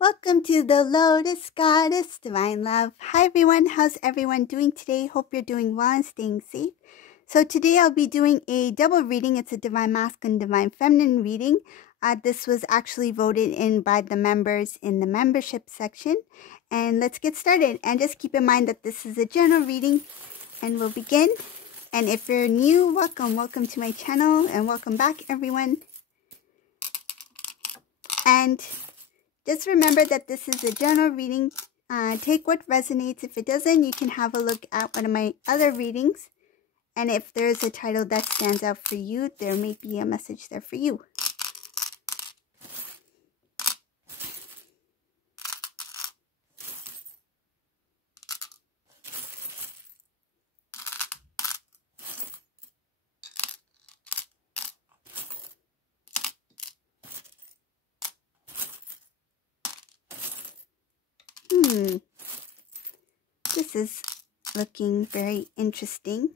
Welcome to the Lotus Goddess Divine Love. Hi everyone, how's everyone doing today? Hope you're doing well and staying safe. So today I'll be doing a double reading. It's a Divine Masculine, Divine Feminine reading. This was actually voted in by the members in the membership section. And let's get started. And just keep in mind that this is a general reading and we'll begin. And if you're new, welcome to my channel and welcome back everyone. And just remember that this is a general reading. Take what resonates. If it doesn't, you can have a look at one of my other readings. And if there's a title that stands out for you, there may be a message there for you. This is looking very interesting.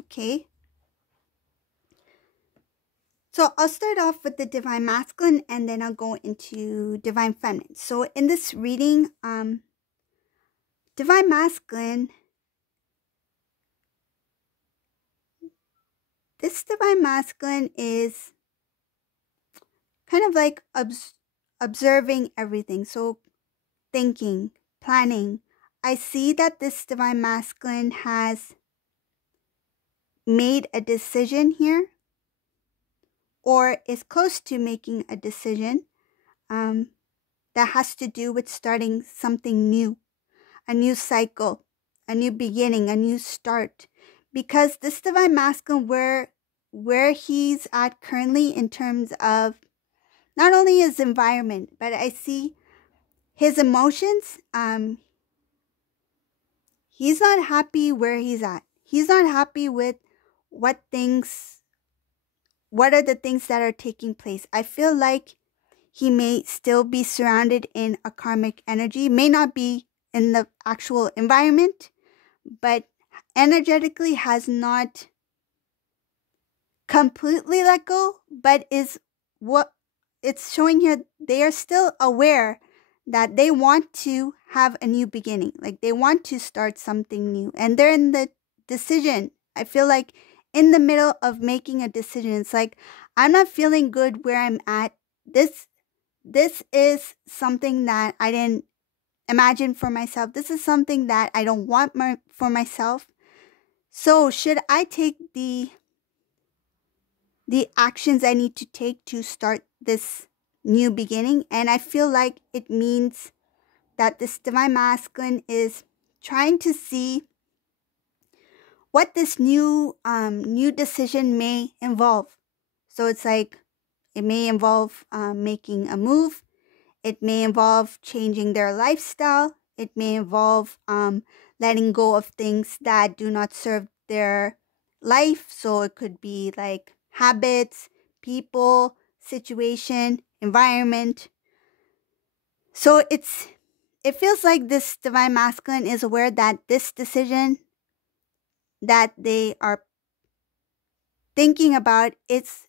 Okay. So I'll start off with the Divine Masculine and then I'll go into Divine Feminine. So in this reading, Divine Masculine, this Divine Masculine is kind of like observing everything. So thinking, planning. I see that this Divine Masculine has made a decision here, or is close to making a decision that has to do with starting something new, a new cycle, a new beginning, a new start. Because this Divine Masculine, where he's at currently in terms of not only his environment, but I see his emotions. He's not happy where he's at. He's not happy with what are the things that are taking place. I feel like he may still be surrounded in a karmic energy. May not be in the actual environment, but energetically has not completely let go, but is what it's showing here. They are still aware that they want to have a new beginning. Like they want to start something new. And they're in the decision. I feel like in the middle of making a decision. It's like, I'm not feeling good where I'm at. This is something that I didn't imagine for myself. This is something that I don't want for myself. So should I take the actions I need to take to start this new beginning? And I feel like it means that this Divine Masculine is trying to see what this new decision may involve. So it's like it may involve making a move. It may involve changing their lifestyle. It may involve letting go of things that do not serve their life. So it could be like habits, people, situation, environment. So it feels like this Divine Masculine is aware that this decision that they are thinking about, it's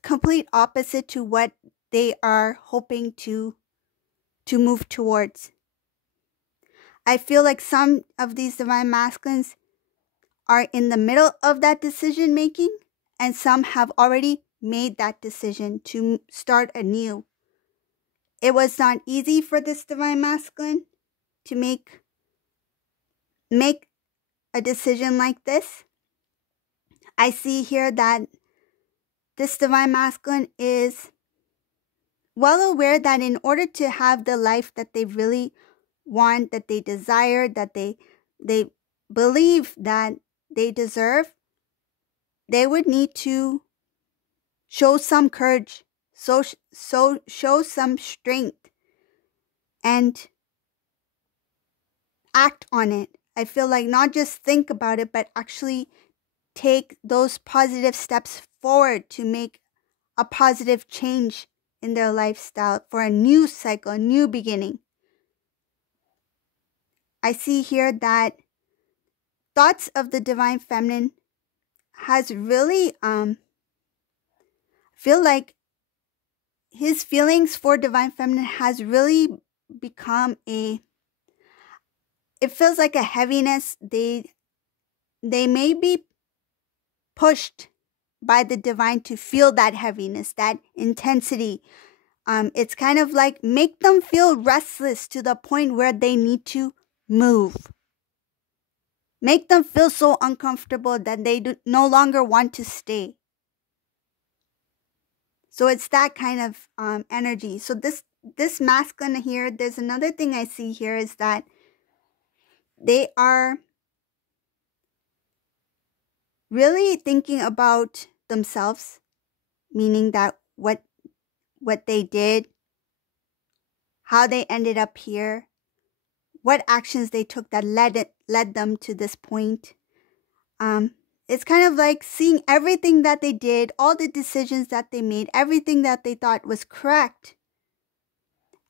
complete opposite to what they are hoping to move towards. I feel like some of these Divine Masculines are in the middle of that decision making, and some have already made that decision to start anew. It was not easy for this Divine Masculine to make a decision like this. I see here that this Divine Masculine is well aware that in order to have the life that they really want, that they desire, that they believe that they deserve, they would need to show some courage, so show some strength and act on it. I feel like not just think about it, but actually take those positive steps forward to make a positive change in their lifestyle for a new cycle, a new beginning. I see here that thoughts of the Divine Feminine has really, feel like his feelings for Divine Feminine has really become it feels like a heaviness. They may be pushed by the divine to feel that heaviness, that intensity. It's kind of like make them feel restless to the point where they need to move. Make them feel so uncomfortable that they no longer want to stay. So it's that kind of energy. So this masculine here, there's another thing I see here is that they are really thinking about themselves, meaning that what they did, how they ended up here, what actions they took that led them to this point. It's kind of like seeing everything that they did, all the decisions that they made, everything that they thought was correct,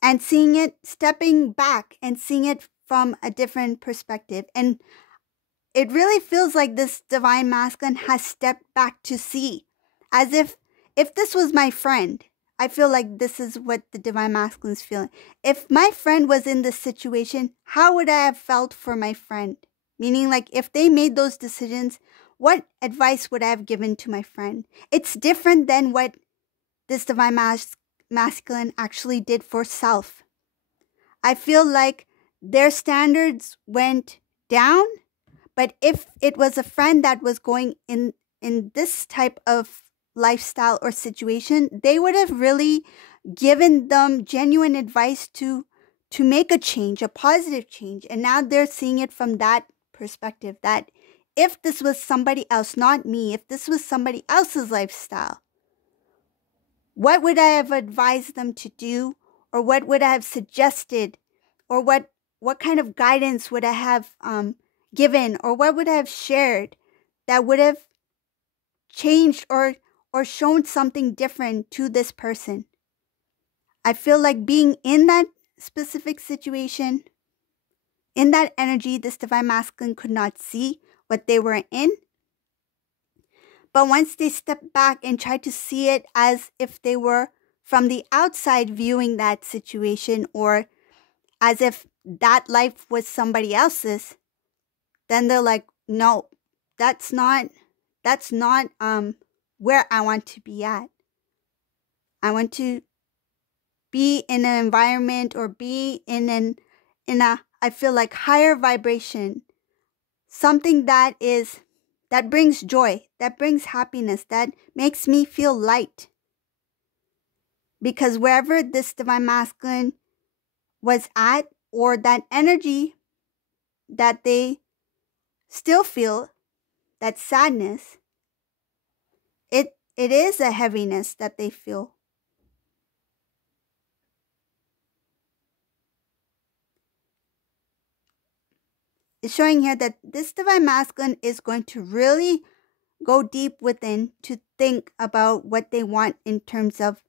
and seeing it, stepping back and seeing it from a different perspective. And it really feels like this Divine Masculine has stepped back to see, as if this was my friend. I feel like this is what the Divine Masculine is feeling. If my friend was in this situation, how would I have felt for my friend? Meaning, like, if they made those decisions, what advice would I have given to my friend? It's different than what this Divine Masculine actually did for self. I feel like their standards went down, but if it was a friend that was going in this type of lifestyle or situation, they would have really given them genuine advice to make a change, a positive change. And now they're seeing it from that perspective, that if this was somebody else, not me, if this was somebody else's lifestyle, what would I have advised them to do? Or what would I have suggested? Or what kind of guidance would I have given? Or what would I have shared that would have changed or shown something different to this person? I feel like being in that specific situation, in that energy, this Divine Masculine could not see what they were in. But once they stepped back and tried to see it as if they were from the outside viewing that situation, or as if that life was somebody else's, then they're like, no, that's not where I want to be at. I want to be in an environment or be in a I feel like higher vibration, something that brings joy, that brings happiness, that makes me feel light. Because wherever this Divine Masculine was at, or that energy that they still feel, that sadness, it is a heaviness that they feel. It's showing here that this Divine Masculine is going to really go deep within to think about what they want in terms of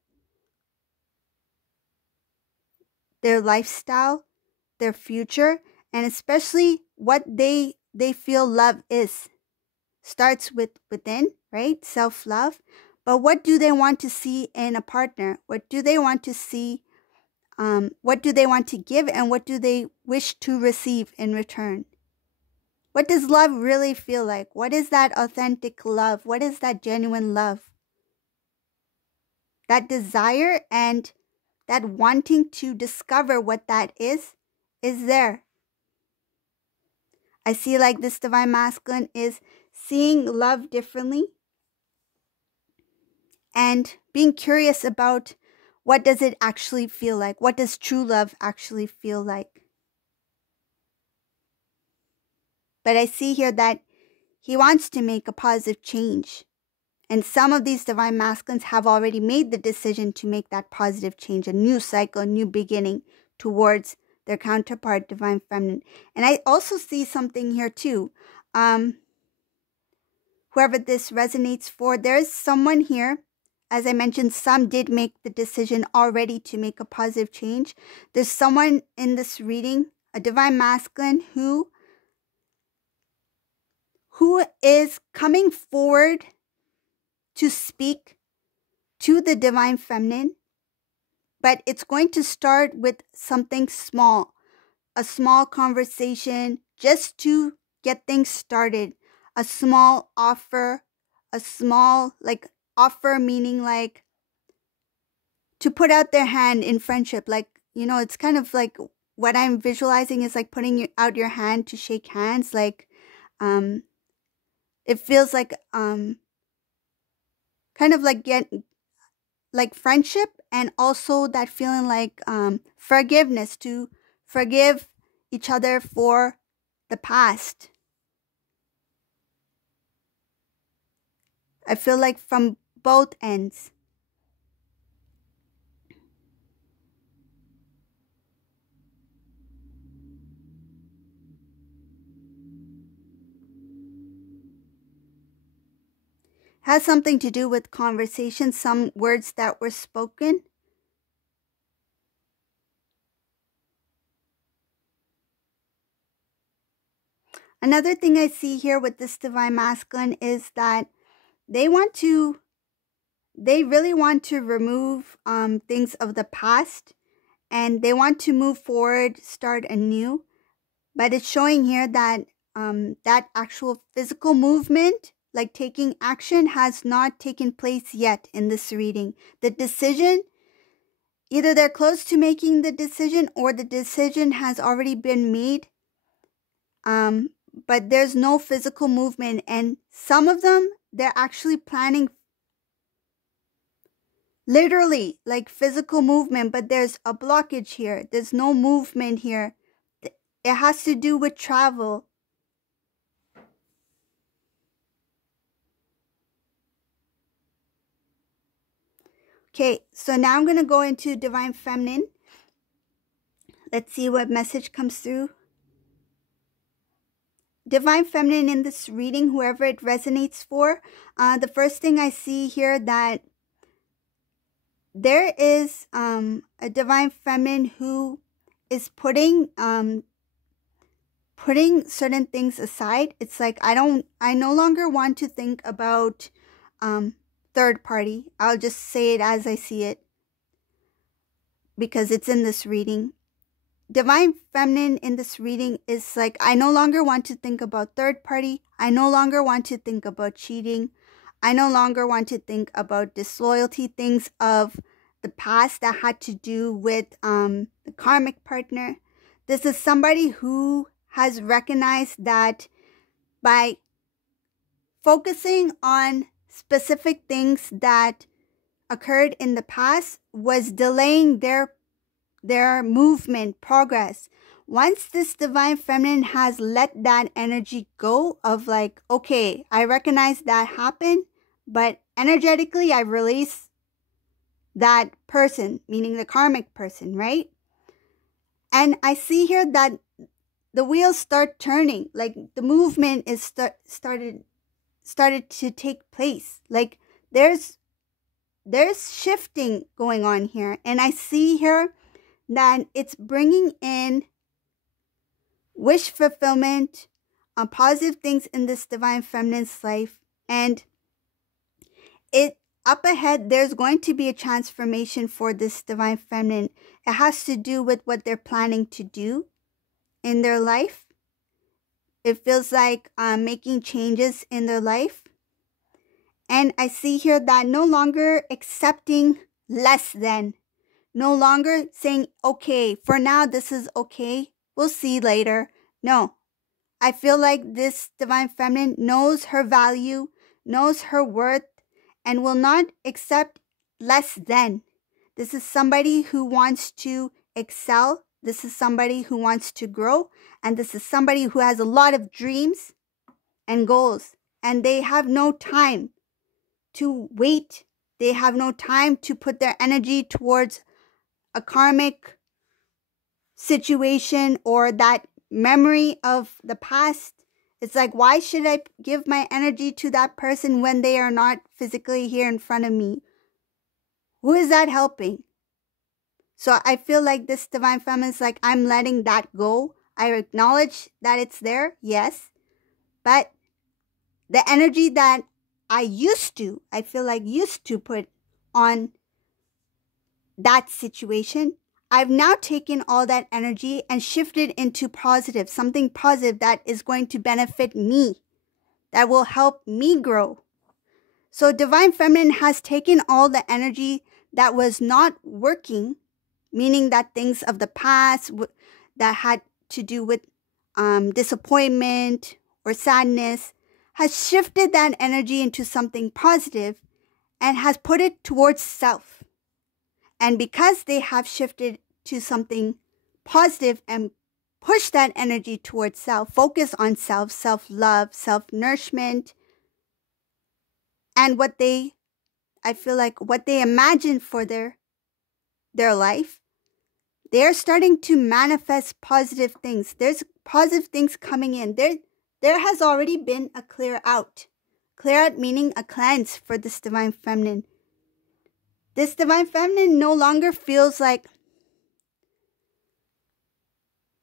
their lifestyle, their future, and especially what they feel love is. Starts within, right? Self-love. But what do they want to see in a partner? What do they want to see? What do they want to give? And what do they wish to receive in return? What does love really feel like? What is that authentic love? What is that genuine love? That desire and that wanting to discover what that is there. I see like this Divine Masculine is seeing love differently and being curious about what does it actually feel like? What does true love actually feel like? But I see here that he wants to make a positive change. And some of these Divine Masculines have already made the decision to make that positive change, a new cycle, a new beginning towards their counterpart, Divine Feminine. And I also see something here too. Whoever this resonates for, there is someone here, as I mentioned, some did make the decision already to make a positive change. There's someone in this reading, a divine masculine, who is coming forward to speak to the divine feminine, but it's going to start with something small, a small conversation just to get things started, a small offer, a small offer, meaning like to put out their hand in friendship. Like, it's kind of like what I'm visualizing is like putting out your hand to shake hands. Like, it feels like, kind of like friendship, and also that feeling like, forgiveness, to forgive each other for the past. I feel like from both ends. Has something to do with conversation, some words that were spoken. Another thing I see here with this divine masculine is that they really want to remove things of the past, and they want to move forward, start anew. But it's showing here that that actual physical movement, like taking action, has not taken place yet in this reading. The decision, either they're close to making the decision or the decision has already been made. But there's no physical movement, and some of them, they're actually planning literally like physical movement, but there's a blockage here. There's no movement here. It has to do with travel. Okay, so now I'm going to go into divine feminine. Let's see what message comes through. Divine feminine in this reading, whoever it resonates for, the first thing I see here, that there is a divine feminine who is putting certain things aside. It's like, I no longer want to think about third party. I'll just say it as I see it because it's in this reading. Divine feminine in this reading is like, I no longer want to think about third party. I no longer want to think about cheating. I no longer want to think about disloyalty, things of the past that had to do with the karmic partner. This is somebody who has recognized that by focusing on specific things that occurred in the past was delaying their movement, progress. Once this divine feminine has let that energy go of like, okay, I recognize that happened, but energetically I release that person, meaning the karmic person, right? And I see here that the wheels start turning, like the movement is started to take place. Like there's shifting going on here, and I see here that it's bringing in wish fulfillment, positive things in this divine feminine's life. And it up ahead, there's going to be a transformation for this divine feminine. It has to do with what they're planning to do in their life. It feels like making changes in their life. And I see here that no longer accepting less than. No longer saying, okay, for now this is okay, we'll see later. No, I feel like this divine feminine knows her value, knows her worth, and will not accept less than. This is somebody who wants to excel. This is somebody who wants to grow. And this is somebody who has a lot of dreams and goals. And they have no time to wait. They have no time to put their energy towards a karmic situation or that memory of the past. It's like, why should I give my energy to that person when they are not physically here in front of me? Who is that helping? So I feel like this divine feminine is like, I'm letting that go. I acknowledge that it's there, yes. But the energy that I feel like used to put on that situation, I've now taken all that energy and shifted into positive, something positive that is going to benefit me, that will help me grow. So divine feminine has taken all the energy that was not working, meaning that things of the past that had to do with disappointment or sadness, has shifted that energy into something positive and has put it towards self. And because they have shifted to something positive and pushed that energy towards self, focus on self, self-love, self-nourishment, and I feel like what they imagine for their life, they're starting to manifest positive things. There's positive things coming in. There has already been a clear out. Clear out meaning a cleanse for this divine feminine. This divine feminine no longer feels like,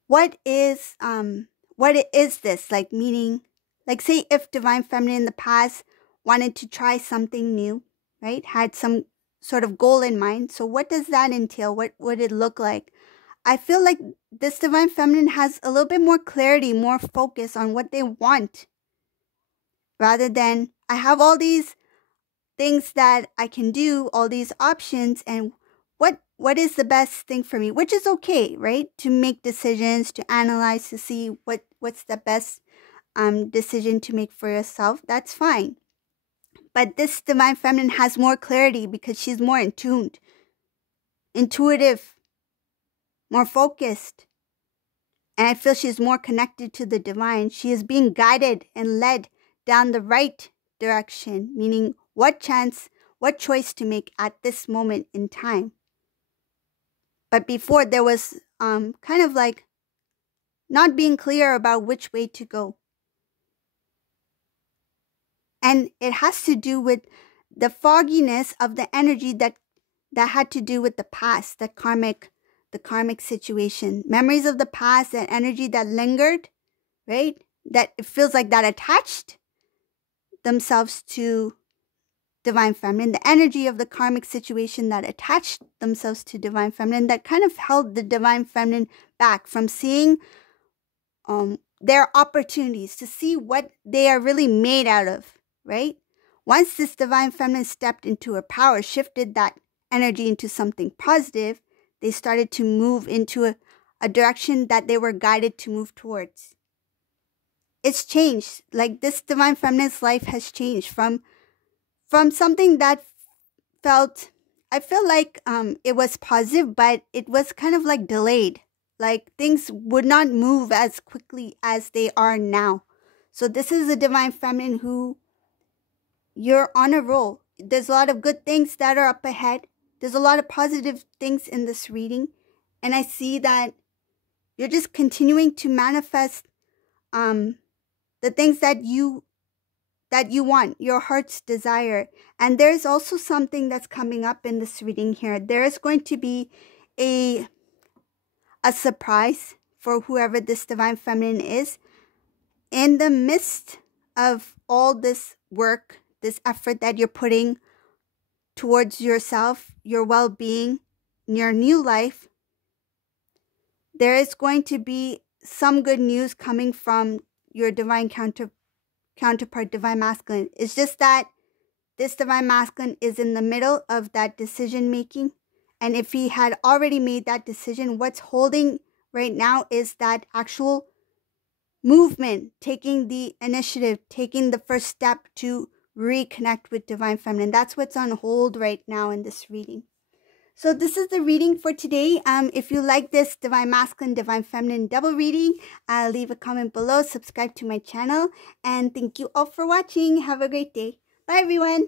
what is this? Like, meaning, like, say if divine feminine in the past wanted to try something new, right? Had some sort of goal in mind. So what does that entail? What would it look like? I feel like this divine feminine has a little bit more clarity, more focus on what they want. Rather than, I have all these things that I can do, all these options, and what is the best thing for me? Which is okay, right? To make decisions, to analyze, to see what's the best decision to make for yourself. That's fine. But this divine feminine has more clarity because she's more in tuned, intuitive, more focused. And I feel she's more connected to the divine. She is being guided and led down the right direction, meaning what choice to make at this moment in time. But before, there was kind of like not being clear about which way to go. And it has to do with the fogginess of the energy that had to do with the past, the karmic situation. Memories of the past, that energy that lingered, right? That it feels like that attached themselves to divine feminine. The energy of the karmic situation that attached themselves to divine feminine, that kind of held the divine feminine back from seeing their opportunities, to see what they are really made out of, right? Once this divine feminine stepped into her power, shifted that energy into something positive, they started to move into a direction that they were guided to move towards. It's changed. Like, this divine feminine's life has changed from something that felt, I feel like it was positive, but it was kind of like delayed. Like, things would not move as quickly as they are now. So this is a divine feminine who, you're on a roll. There's a lot of good things that are up ahead. There's a lot of positive things in this reading. And I see that you're just continuing to manifest the things that you want, your heart's desire. And there's also something that's coming up in this reading here. There is going to be a surprise for whoever this divine feminine is. In the midst of all this work, this effort that you're putting towards yourself, your well-being, your new life, there is going to be some good news coming from your divine counterpart, divine masculine. It's just that this divine masculine is in the middle of that decision making. And if he had already made that decision, what's holding right now is that actual movement, taking the initiative, taking the first step to reconnect with divine feminine. That's what's on hold right now in this reading. So this is the reading for today. If you like this divine masculine, divine feminine double reading, leave a comment below, subscribe to my channel, and thank you all for watching. Have a great day. Bye everyone.